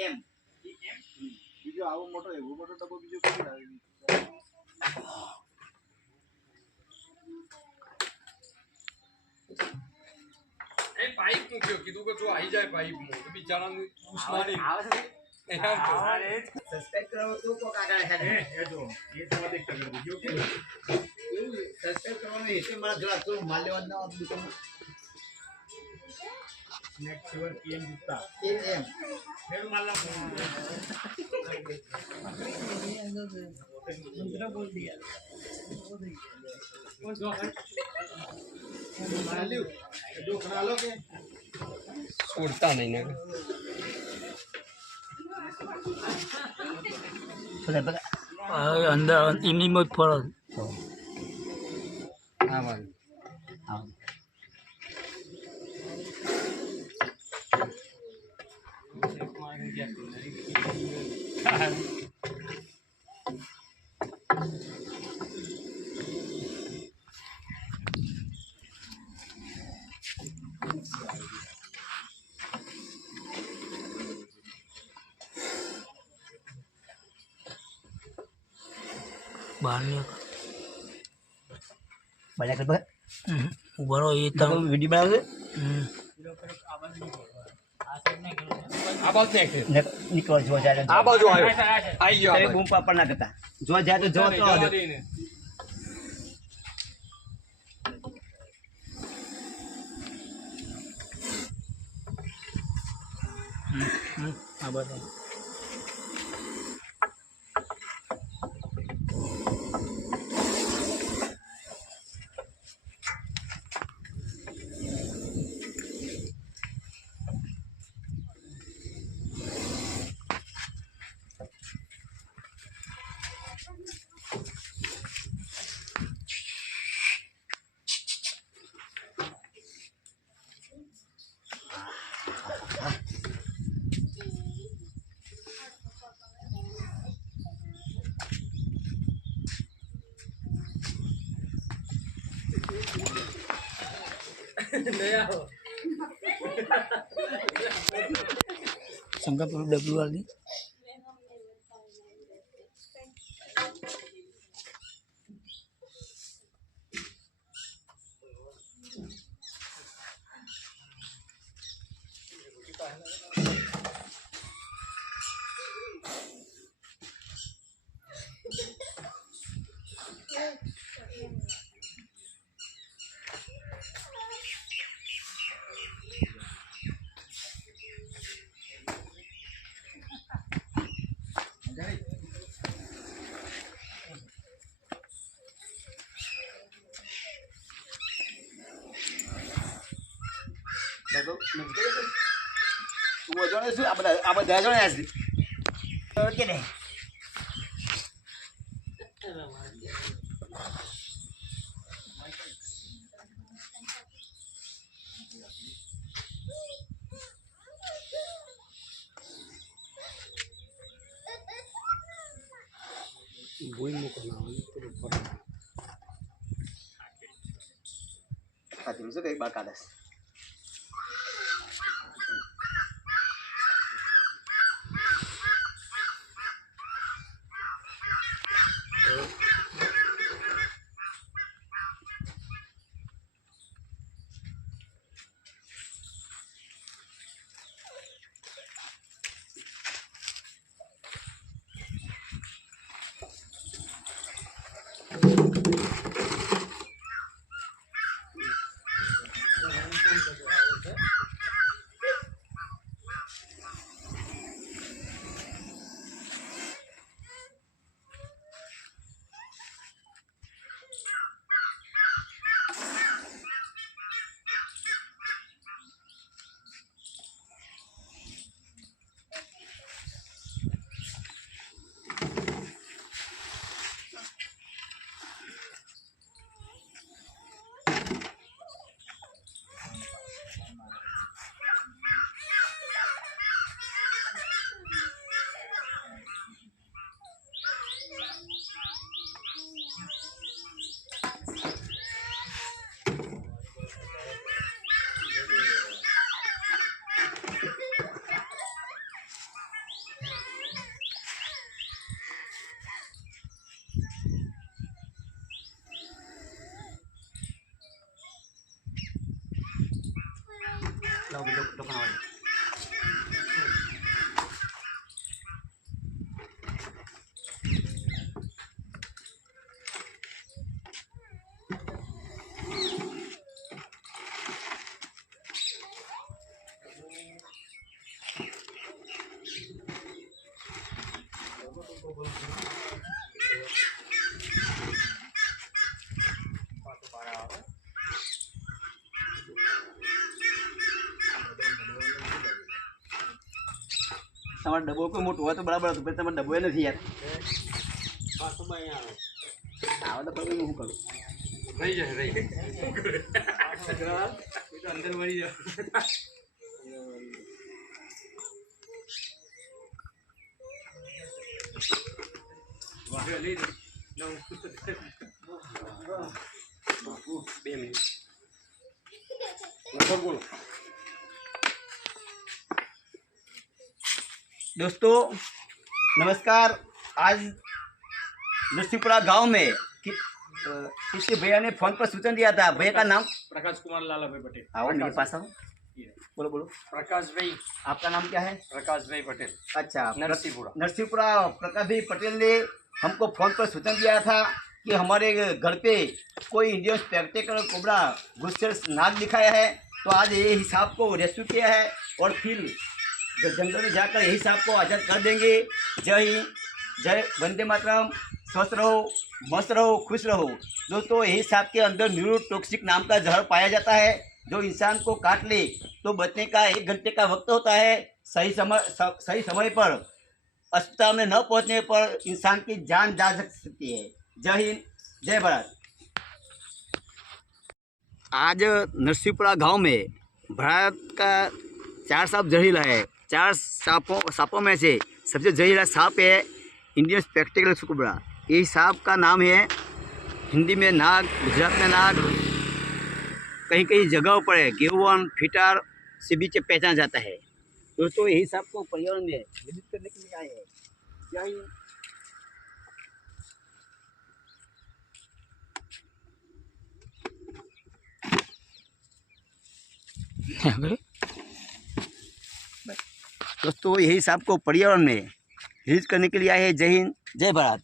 એમ બીજો આવો મોટો એવો મોટો ડબ્બો બીજો કઈ આવે એ પાઇપ મૂક્યો કીધું કે જો આવી જાય પાઇપ મો તો બિચારાનું ઉસ્માની આવે છે એમ તો સબસ્ક્રાઇબ કરો તો કોક આગળ ખાલી એ જો એ તમારે દેખ કરી દીજો કે એવું સબસ્ક્રાઇબ કરવાનું એટલે મારા જોડા તો માલ લેવા ના દુકાન નેક્સ્ટ સિવર પીએમ ગુપ્તા એમ ફેર માલા मंत्र बोल दिया માલ્યું જો ખરાલો કે છોડતા નહીં ને अंदर इमली मत फरो હા ભાઈ હા बाहर બળ્યા કર उभरो ये તો વિડિયો બનાવજો આ બાજુ ને નીકળો જો જાય આ બાજુ આવ્યો આવી ગયો તમે બૂમ પાપડ ના કરતા જો જાય તો જો તો हाँ बताओ संगापुर डब्ल्यू वाली તું અજાણે શું આ બધા અજાણે છે કે નહીં બોઈ મૂકો ના ખાતી છે કઈ બાકાદસ તમારો ડબ્બો કોઈ મોટો હોય તો બરાબર હતું, પણ તમારો ડબ્બો એ નથી યાર. આવો તો પછી હું શું કરું? રહી જાય રહી જાય. એ તો અંદર વળી જાય. વાહ, લઈ લે. 2 મિનિટ. બોલો. दोस्तों नमस्कार। आज नरसिंहपुरा गांव में किसी भैया ने फोन पर सूचना दिया था। भैया का नाम? प्रकाश कुमार लालाभाई पटेल। आओ मेरे पास आओ, बोलो बोलो। प्रकाश भाई, आपका नाम क्या है? प्रकाश भाई पटेल, अच्छा, नरसिंहपुरा। नरसिंहपुरा प्रकाश भाई पटेल ने हमको फोन पर सूचना दिया था कि हमारे घर पे कोई इंडियन स्पेक्टेकल कोबरा घुसकर नाग दिखाया है। तो आज ये हिसाब को रेस्क्यू किया है और फिर जंगल में जाकर यही सांप को आज़ाद कर देंगे। जय हिंद, जय वंदे मातरम। स्वस्थ रहो, मस्त रहो, खुश रहो। दोस्तों यही सांप के अंदर न्यूरोटॉक्सिक नाम का जहर पाया जाता है, जो इंसान को काट ले तो बचने का 1 घंटे का वक्त होता है। सही समय पर अस्पताल में न पहुंचने पर इंसान की जान जा सकती है। जय हिंद, जय भारत। आज नरसिंहपुरा गांव में भारत का 4 सांप जहरीला है। 4 सांपों में से सबसे जहरीला सांप है इंडियन स्पेक्टेकल कोबरा। ये सांप का नाम है हिंदी में नाग, गुजरात में नाग, कहीं कहीं जगहों पर है गेवन, फिटार से भी पहचाना जाता है। दोस्तों यही सांप को पर्यावरण में विजिट करने के लिए आए हैं। जय हिंद। दोस्तों यही सांप को पर्यावरण में विजिट करने के लिए आए हैं। जय हिंद, जय भारत।